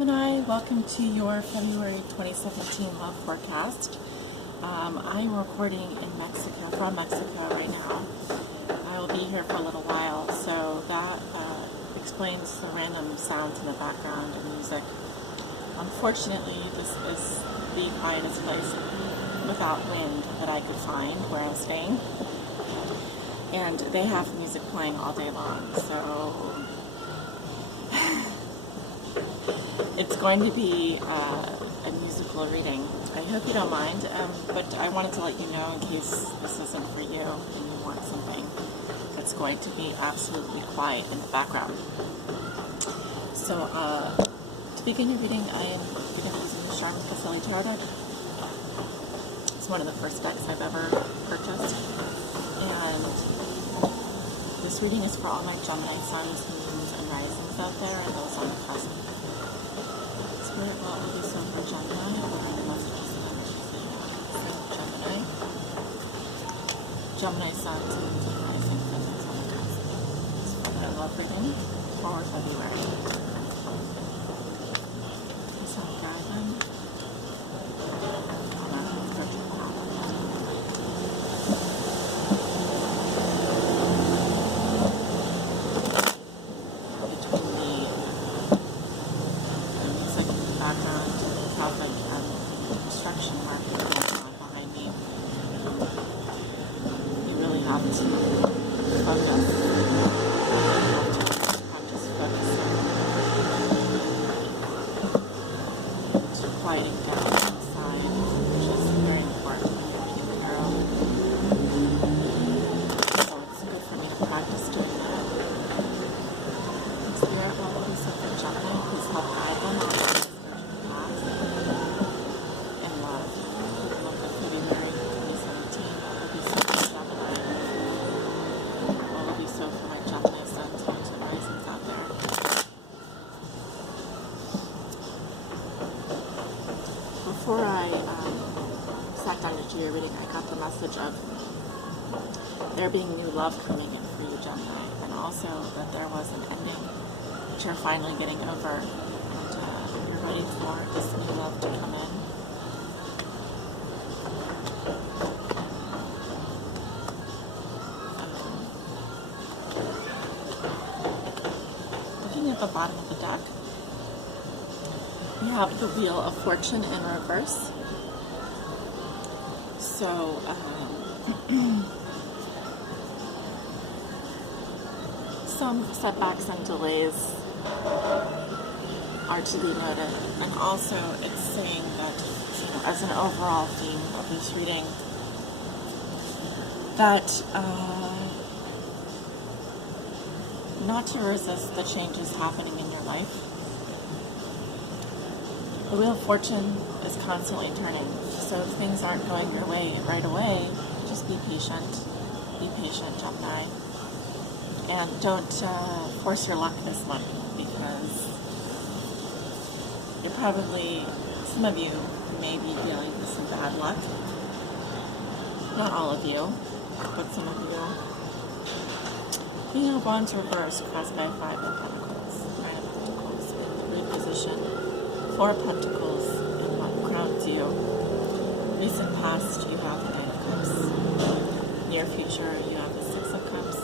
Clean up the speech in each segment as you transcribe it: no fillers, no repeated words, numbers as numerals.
Gemini, welcome to your February 2017 love forecast. I'm recording in Mexico, from Mexico right now. I will be here for a little while, so that explains the random sounds in the background and music. Unfortunately, this is the quietest place without wind that I could find where I'm staying. And they have music playing all day long, so it's going to be a musical reading. I hope you don't mind, but I wanted to let you know in case this isn't for you and you want something that's going to be absolutely quiet in the background. So, to begin your reading, I am going to be using the Charm Facility Tarot deck. It's one of the first decks I've ever purchased, and this reading is for all my Gemini suns, moons, and risings out there, and those on the cusp. Spirit, what will be so for Gemini? What are the messages and energies that you want to send Gemini? Gemini suns, moons, and risings, and those on the cusp. It's for their love reading for February. So guide them. Construction market behind me. You really have to focus. I'm just focusing. To quieting down inside, which is very important when you're reading the tarot. So it's good for me to practice doing that. Spirit, what will be so for Gemini? Please help guide them on this spiritual path. Before I sat down to do your reading, I got the message of there being new love coming in for you, Gemini, and also that there was an ending that you're finally getting over, and you're ready for this new love to come in. Looking at the bottom of the deck, we have the Wheel of Fortune in reverse. So, some setbacks and delays are to be noted. And also, it's saying that, as an overall theme of this reading, that not to resist the changes happening in your life. The Wheel of Fortune is constantly turning, so if things aren't going your way right away, just be patient. Be patient, Gemini. And don't force your luck this month, because you're probably, some of you may be dealing with some bad luck. Not all of you, but some of you. King of Wands reversed, crossed by 5 of Pentacles. 9 of Pentacles in the reposition. 4 Pentacles and what crowns you. Recent past, you have the 9 of Cups. Near future, you have the 6 of Cups.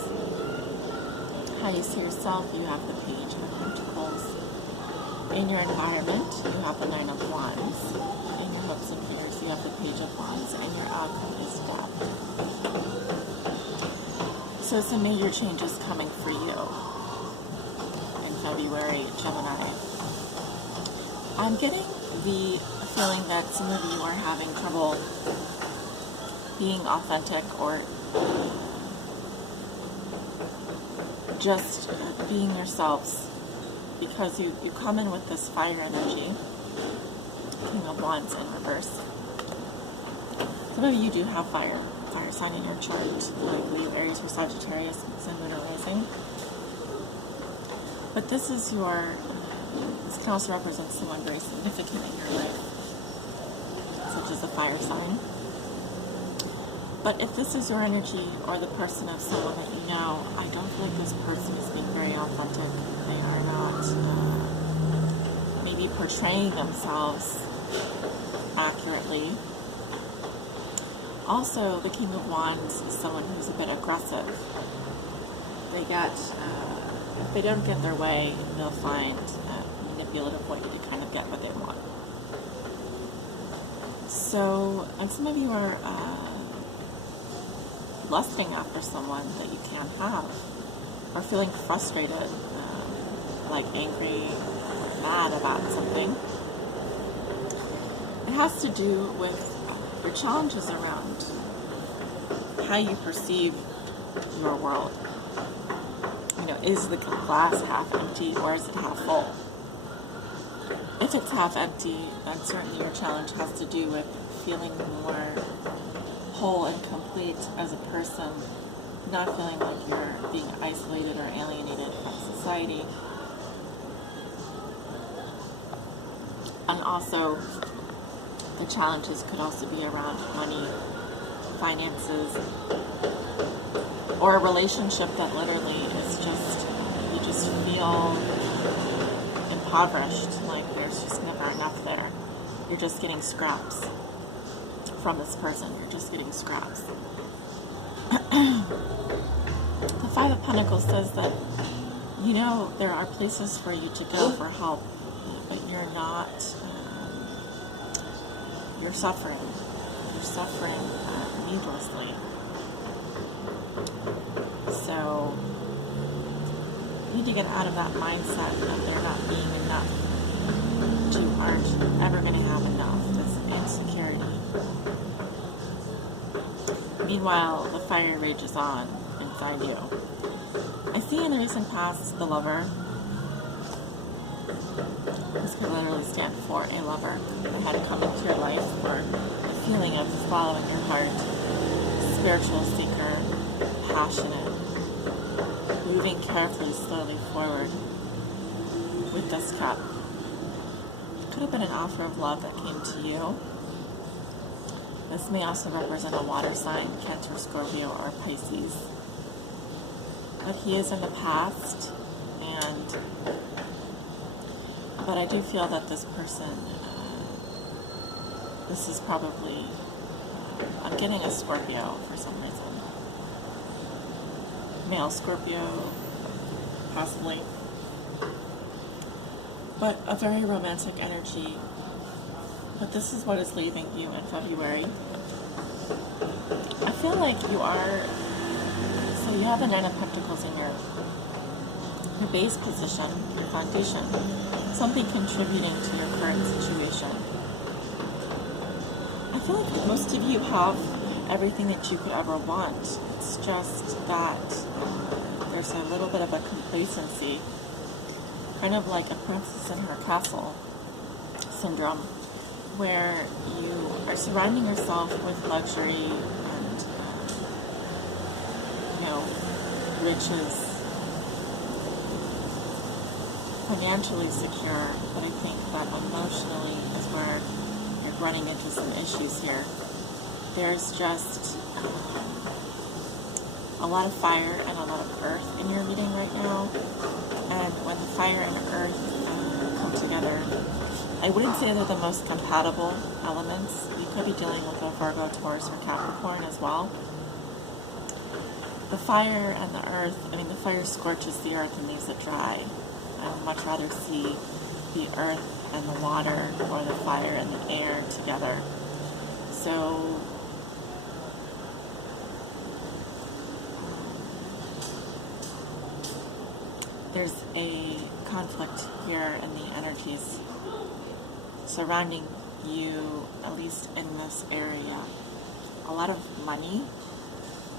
How you see yourself, you have the Page of Pentacles. In your environment, you have the 9 of Wands. In your hopes and fears, you have the Page of Wands. And your outcome is Death. So some major changes coming for you in February, Gemini. I'm getting the feeling that some of you are having trouble being authentic or just being yourselves, because you come in with this fire energy, King of Wands in reverse. Some of you do have fire sign in your chart, like Leo, Aries, or Sagittarius, Sun, Moon, or Rising. But this is your, this can also represent someone very significant in your life, such as a fire sign. But if this is your energy or the person of someone that you know, I don't feel like this person is being very authentic. They are not maybe be portraying themselves accurately. Also, the King of Wands is someone who's a bit aggressive. They get, if they don't get their way, they'll find a manipulative way to kind of get what they want. So, and some of you are lusting after someone that you can't have, or feeling frustrated, like angry, or mad about something. It has to do with your challenges around how you perceive your world. You know, is the glass half empty or is it half full? If it's half empty, then certainly your challenge has to do with feeling more whole and complete as a person, not feeling like you're being isolated or alienated from society. And also, the challenges could also be around money, finances, or a relationship that literally is just, you just feel impoverished, like there's just never enough there. You're just getting scraps from this person. You're just getting scraps. The Five of Pentacles says that, you know, there are places for you to go for help, but you're not, you're suffering. You're suffering needlessly. So, you need to get out of that mindset of there not being enough. That you aren't ever going to have enough. That's insecurity. Meanwhile, the fire rages on inside you. I see in the recent past the Lover. This could literally stand for a lover that had come into your life, or a feeling of following your heart, spiritual seeker, passionate, moving carefully, slowly forward with this cup. It could have been an offer of love that came to you. This may also represent a water sign, Cancer, Scorpio, or Pisces. But he is in the past, but I do feel that this person, this is probably, I'm getting a Scorpio for some reason. Male Scorpio, possibly. But a very romantic energy. But this is what is leaving you in February. I feel like you are, so you have the Nine of Pentacles in your base position, your foundation, something contributing to your current situation. I feel like most of you have everything that you could ever want. It's just that there's a little bit of a complacency, kind of like a princess in her castle syndrome, where you are surrounding yourself with luxury and, riches, financially secure, but I think that emotionally is where you're running into some issues here. There's just a lot of fire and a lot of earth in your reading right now, and when the fire and earth come together, I wouldn't say they're the most compatible elements. You could be dealing with a Virgo, Taurus, or Capricorn as well. The fire and the earth, the fire scorches the earth and leaves it dry. I would much rather see the earth and the water, or the fire and the air together. So, there's a conflict here in the energies surrounding you, at least in this area. A lot of money.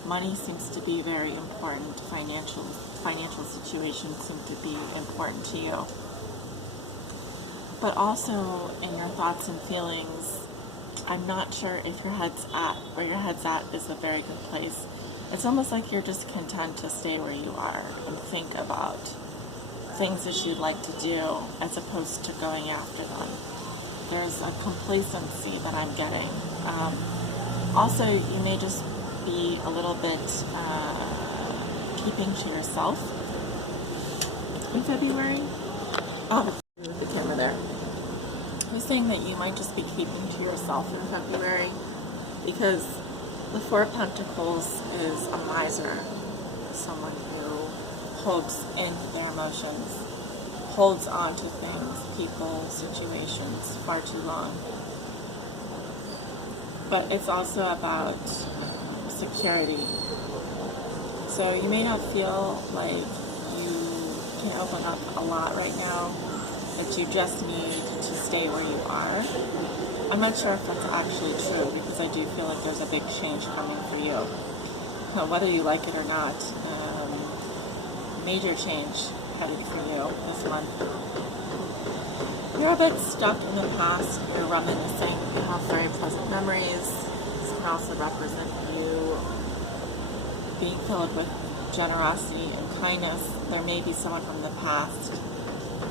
Money seems to be very important. Financial situations seem to be important to you. But also in your thoughts and feelings, I'm not sure if your head's at, where your head's at is a very good place. It's almost like you're just content to stay where you are and think about things that you'd like to do as opposed to going after them. There's a complacency that I'm getting. Also, you may just be a little bit keeping to yourself in February. Oh, the camera there. was saying that you might just be keeping to yourself in February because the Four of Pentacles is a miser, someone who holds in their emotions, holds on to things, people, situations far too long. But it's also about security. So you may not feel like you can open up a lot right now, that you just need to stay where you are. I'm not sure if that's actually true because I do feel like there's a big change coming for you. Whether you like it or not, major change headed for you this month. You're a bit stuck in the past, you're reminiscing, you have very pleasant memories. This can also represent you being filled with generosity and kindness. There may be someone from the past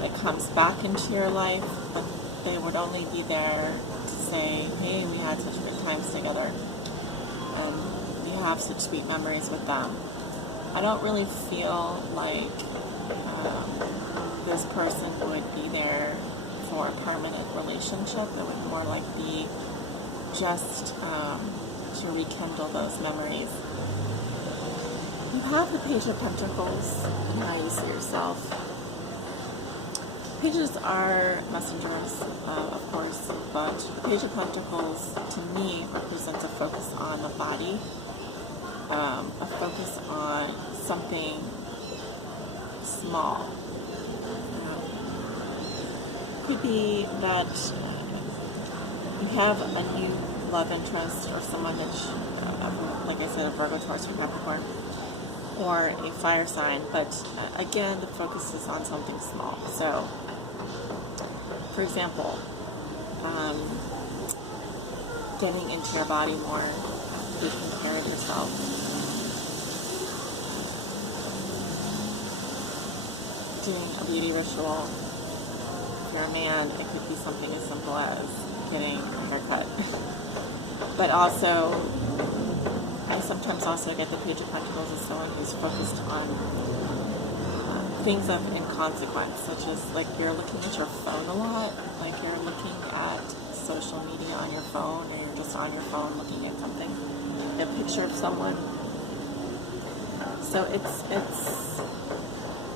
that comes back into your life, but they would only be there to say, hey, we had such good times together, and you have such sweet memories with them. I don't really feel like this person would be there for a permanent relationship. It would more like be just to rekindle those memories. You have the Page of Pentacles and how you see yourself. Pages are messengers, of course, but Page of Pentacles to me represents a focus on the body, a focus on something small. Could be that you have a new love interest or someone that, like I said, a Virgo, Taurus, or Capricorn, or a fire sign, but again, the focus is on something small. So, for example, getting into your body more, taking care of yourself. Doing a beauty ritual. If you're a man, it could be something as simple as getting a haircut. But also, I sometimes also get the Page of Pentacles as someone who's focused on things of inconsequence, such as like you're looking at your phone a lot, like you're looking at social media on your phone, or you're just on your phone looking at something, a picture of someone. So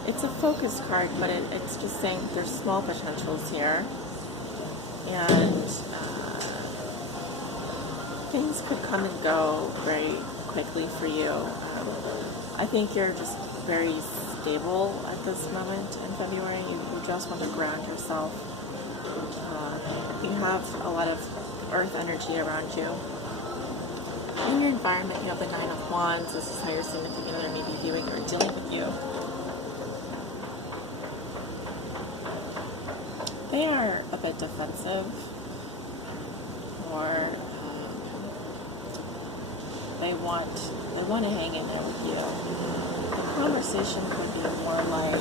it's a focus card, but it's just saying there's small potentials here, and things could come and go very quickly for you. I think you're just very stable at this moment in February. You just want to ground yourself. You have a lot of earth energy around you. In your environment, you have the Nine of Wands. This is how your significant other may be viewing or dealing with you. They are a bit defensive, or they want to hang in there with you. The conversation could be more like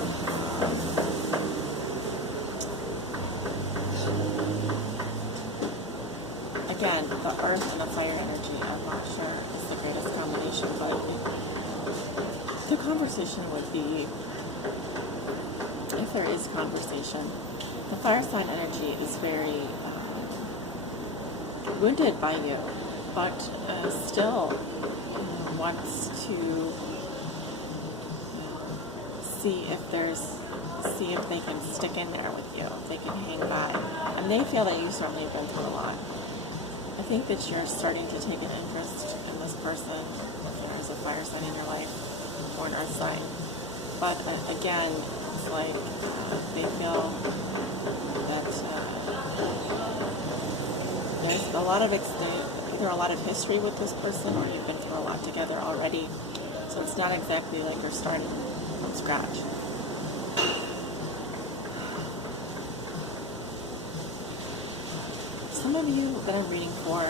again, the earth and the fire energy, I'm not sure is the greatest combination, but the conversation would be, if there is conversation, the fire sign energy is very wounded by you, but still wants to see if they can stick in there with you, if they can hang by. And they feel that you certainly have been through a lot. I think that you're starting to take an interest in this person, if there is a fire sign in your life, or an earth sign. But again, it's like they feel that there's a lot of either a lot of history with this person, or you've been through a lot together already. So it's not exactly like you're starting from scratch. Some of you that I'm reading for,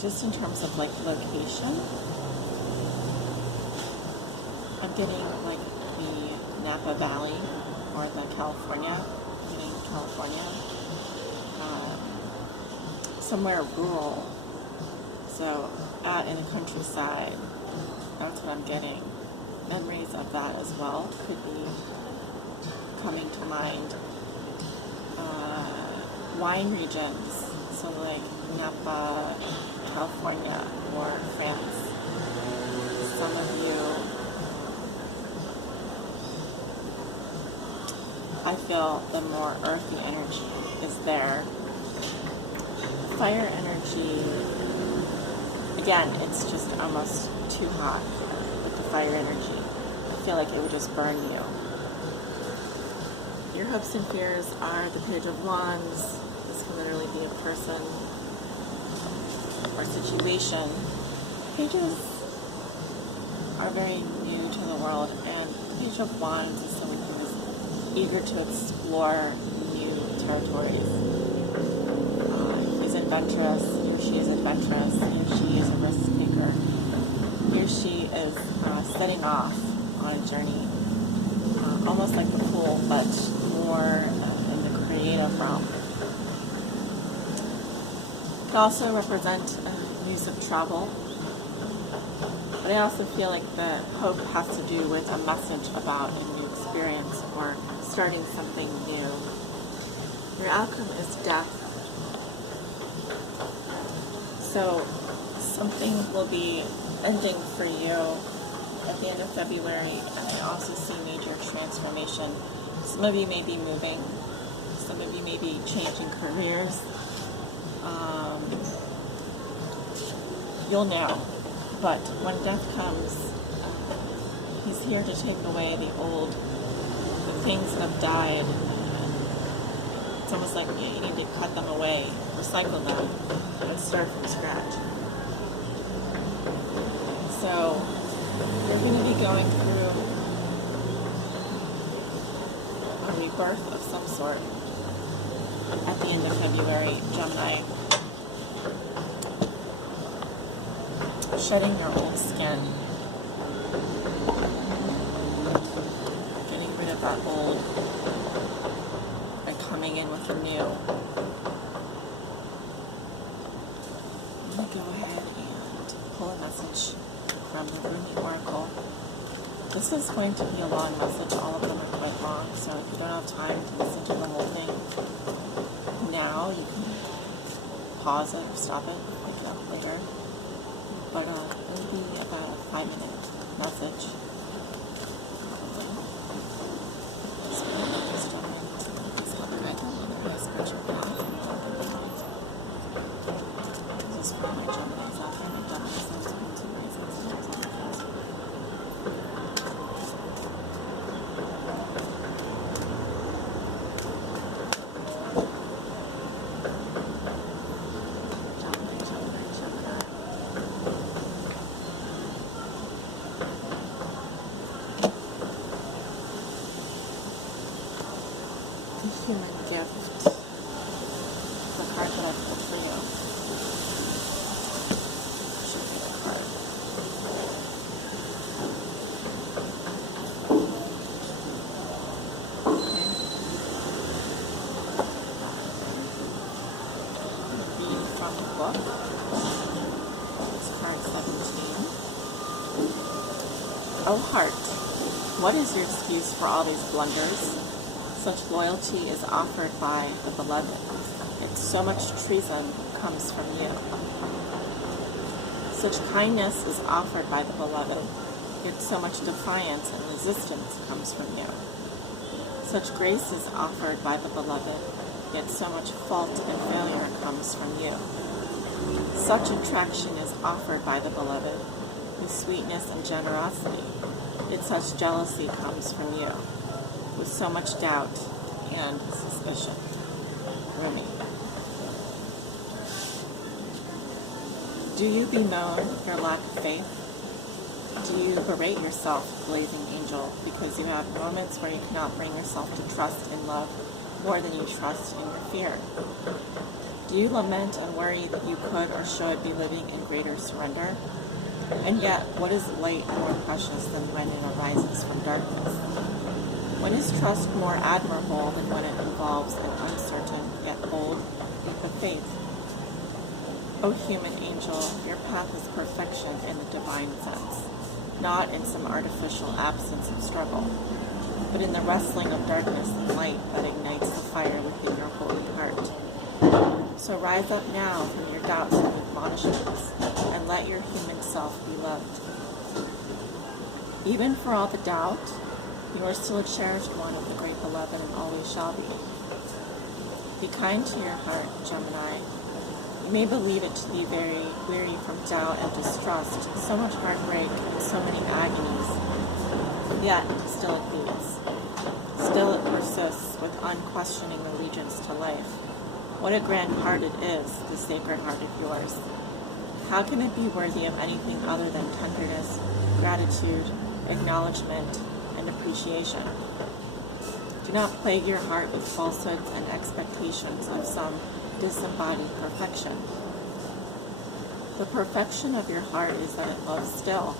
just in terms of like location, I'm getting like the Napa Valley or the California, somewhere rural, so out in the countryside. That's what I'm getting. memories of that as well could be coming to mind. Wine regions, so like Napa, California, or France. Some of you, I feel the more earthy energy is there. Fire energy, again, it's just almost too hot with the fire energy. I feel like it would just burn you. Your hopes and fears are the Page of Wands. This can literally be a person or situation. Pages are very new to the world, and the Page of Wands is someone who is eager to explore new territories. He's adventurous, he or she is adventurous, he or she is a risk taker. He or she is setting off on a journey, almost like the Fool, but more in the creative realm. It can also represent news of travel, but I also feel like the hope has to do with a message about a new experience or starting something new. Your outcome is death. So something will be ending for you at the end of February, and I also see major transformation. Some of you may be moving, some of you may be changing careers. You'll know, but when death comes, he's here to take away the old, the things that have died. It's almost like you need to cut them away, recycle them, and start from scratch. So you're going to be going through a rebirth of some sort at the end of February, Gemini. Shedding your old skin. Getting rid of that old and coming in with the new. I'm going to go ahead and pull a message from the Rumi Oracle. This is going to be a long message. All of them are quite long, so if you don't have time to listen to the whole thing now, you can pause it or stop it, pick it up later. But it'll be about a 5-minute message. This is for my Geminis out there. My Geminis have to come to rising. Human gift. The card that I pulled for you should be the card. Okay. Read from the book. It's card 17. Oh heart, what is your excuse for all these blunders? Such loyalty is offered by the beloved, yet so much treason comes from you. Such kindness is offered by the beloved, yet so much defiance and resistance comes from you. Such grace is offered by the beloved, yet so much fault and failure comes from you. Such attraction is offered by the beloved, with sweetness and generosity, yet such jealousy comes from you. With so much doubt and suspicion. Rumi. Do you bemoan your lack of faith? Do you berate yourself, blazing angel, because you have moments where you cannot bring yourself to trust in love more than you trust in your fear? Do you lament and worry that you could or should be living in greater surrender? And yet, what is light more precious than when it arises from darkness? When is trust more admirable than when it involves an uncertain yet bold leap of faith? O human angel, your path is perfection in the divine sense. not in some artificial absence of struggle, but in the wrestling of darkness and light that ignites the fire within your holy heart. So rise up now from your doubts and admonishments, and let your human self be loved. Even for all the doubt, you are still a cherished one of the great beloved and always shall be. Be kind to your heart, Gemini. You may believe it to be very weary from doubt and distrust, so much heartbreak and so many agonies. Yet, still it beats. Still it persists with unquestioning allegiance to life. What a grand heart it is, the sacred heart of yours. How can it be worthy of anything other than tenderness, gratitude, acknowledgement, and appreciation? Do not plague your heart with falsehoods and expectations of some disembodied perfection. The perfection of your heart is that it loves still,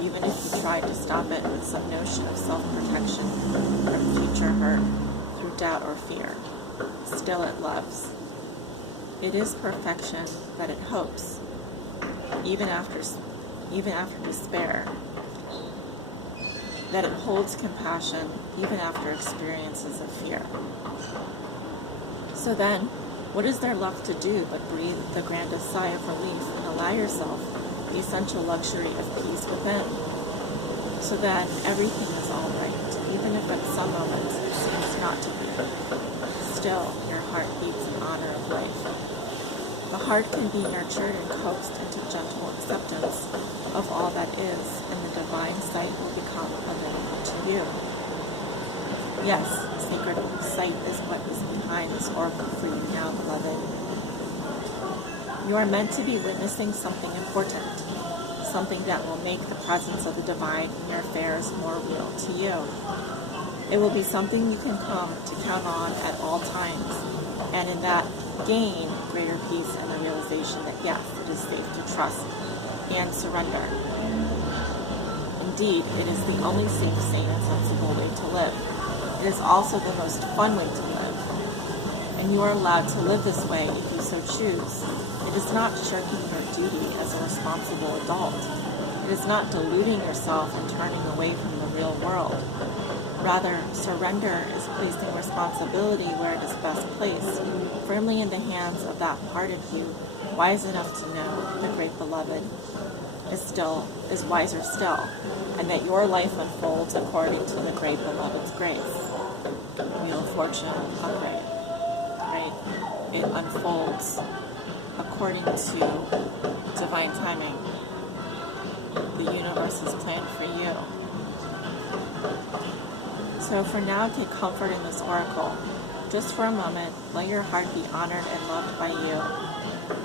even if you try to stop it with some notion of self-protection from future hurt through doubt or fear. Still it loves. It is perfection that it hopes, even after despair, that it holds compassion even after experiences of fear. So then, what is there left to do but breathe the grandest sigh of relief and allow yourself the essential luxury of peace within? So then everything is all right, even if at some moments it seems not to be. Still, your heart beats in honor of life. The heart can be nurtured and coaxed into gentle acceptance of all that is, and the divine sight will become available to you. Yes, sacred sight is what is behind this oracle for you now, beloved. You are meant to be witnessing something important, something that will make the presence of the divine in your affairs more real to you. It will be something you can come to count on at all times, and in that gain greater peace and the realization that yes, it is safe to trust and surrender. Indeed, it is the only safe, sane, and sensible way to live. It is also the most fun way to live, and you are allowed to live this way if you so choose. It is not shirking your duty as a responsible adult. It is not deluding yourself and turning away from the real world. Rather, surrender is placing responsibility where it is best placed, firmly in the hands of that part of you wise enough to know the great beloved is wiser still, and that your life unfolds according to the great beloved's grace. Wheel of Fortune, upright, right? It unfolds according to divine timing, the universe's plan for you. So for now, take comfort in this oracle. Just for a moment, let your heart be honored and loved by you.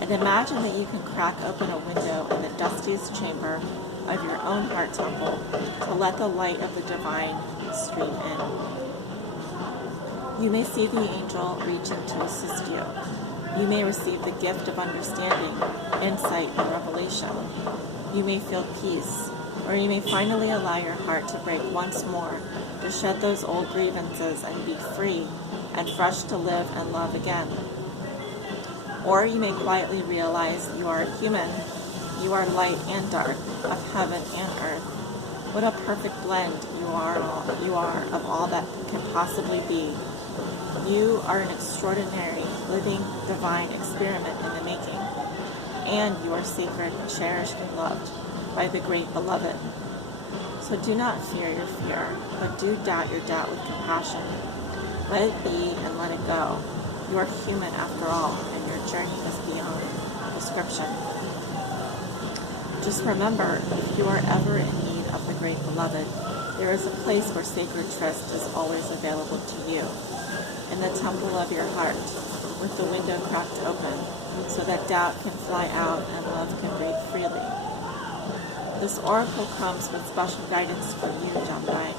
And imagine that you can crack open a window in the dustiest chamber of your own heart temple to let the light of the divine stream in. You may see the angel reaching to assist you. You may receive the gift of understanding, insight, and revelation. You may feel peace, or you may finally allow your heart to break once more, to shed those old grievances and be free and fresh to live and love again. Or you may quietly realize you are human, you are light and dark, of heaven and earth. What a perfect blend you are of all that can possibly be. You are an extraordinary, living, divine experiment in the making, and you are sacred, cherished, and loved by the great beloved. So do not fear your fear, but do doubt your doubt with compassion. Let it be and let it go. You are human after all, and your journey is beyond description. Just remember, if you are ever in need of the great beloved, there is a place where sacred tryst is always available to you, in the temple of your heart, with the window cracked open, so that doubt can fly out and love can breathe freely. This oracle comes with special guidance for you, Gemini.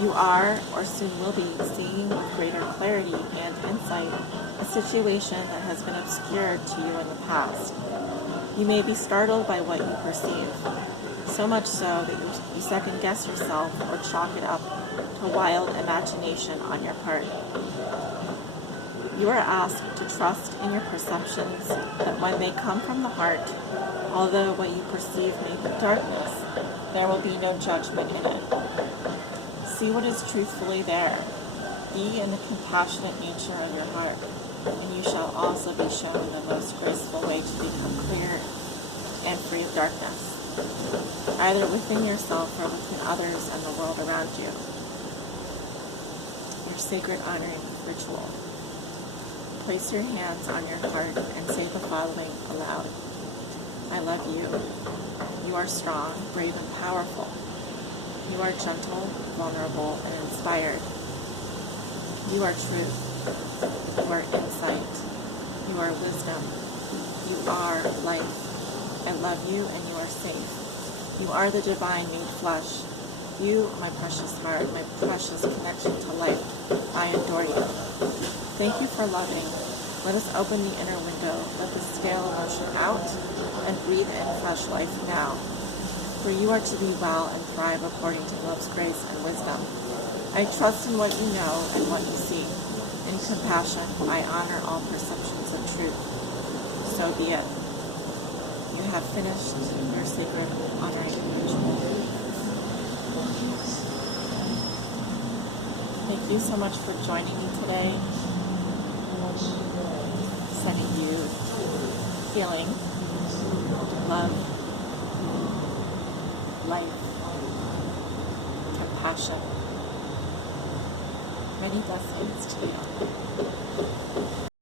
You are, or soon will be, seeing with greater clarity and insight a situation that has been obscured to you in the past. You may be startled by what you perceive, so much so that you second-guess yourself or chalk it up to wild imagination on your part. You are asked to trust in your perceptions, that when they come from the heart, although what you perceive may be darkness, There will be no judgment in it. See what is truthfully there. Be in the compassionate nature of your heart, and you shall also be shown the most graceful way to become clear and free of darkness, either within yourself or within others and the world around you. Your sacred honoring ritual. Place your hands on your heart and say the following aloud. I love you. You are strong, brave, and powerful. You are gentle, vulnerable, and inspired. You are truth. You are insight. You are wisdom. You are life. I love you and you are safe. You are the divine made flesh. You, my precious heart, my precious connection to life. I adore you. Thank you for loving. Let us open the inner window, let the stale emotion out, and breathe in fresh life now. For you are to be well and thrive according to love's grace and wisdom. I trust in what you know and what you see. In compassion, I honor all perceptions of truth. So be it. You have finished your sacred honoring ritual. Thank you so much for joining me today. Sending you healing, love, life, compassion. Many blessings to you.